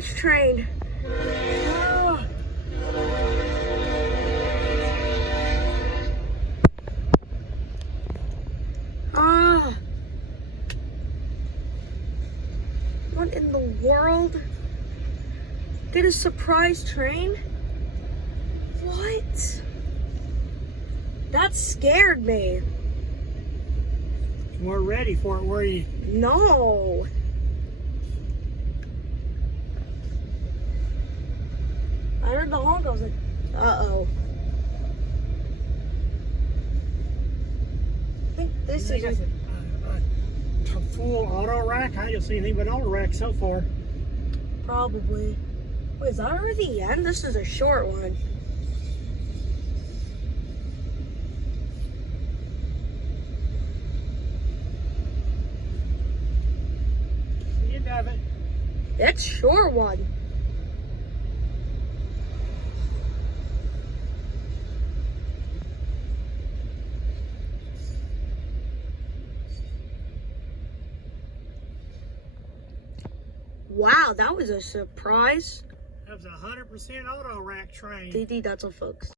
surprise train. What in the world? Did a surprise train? What? That scared me. You weren't ready for it, were you? No. I heard the honk. I was like, uh-oh. I think this is a full auto rack. I haven't seen anything but auto rack so far. probably. Wait, is that already the end? This is a short one. The end of it. That's short one. Wow, that was a surprise. That was a 100% auto rack train. DD, that's all, folks.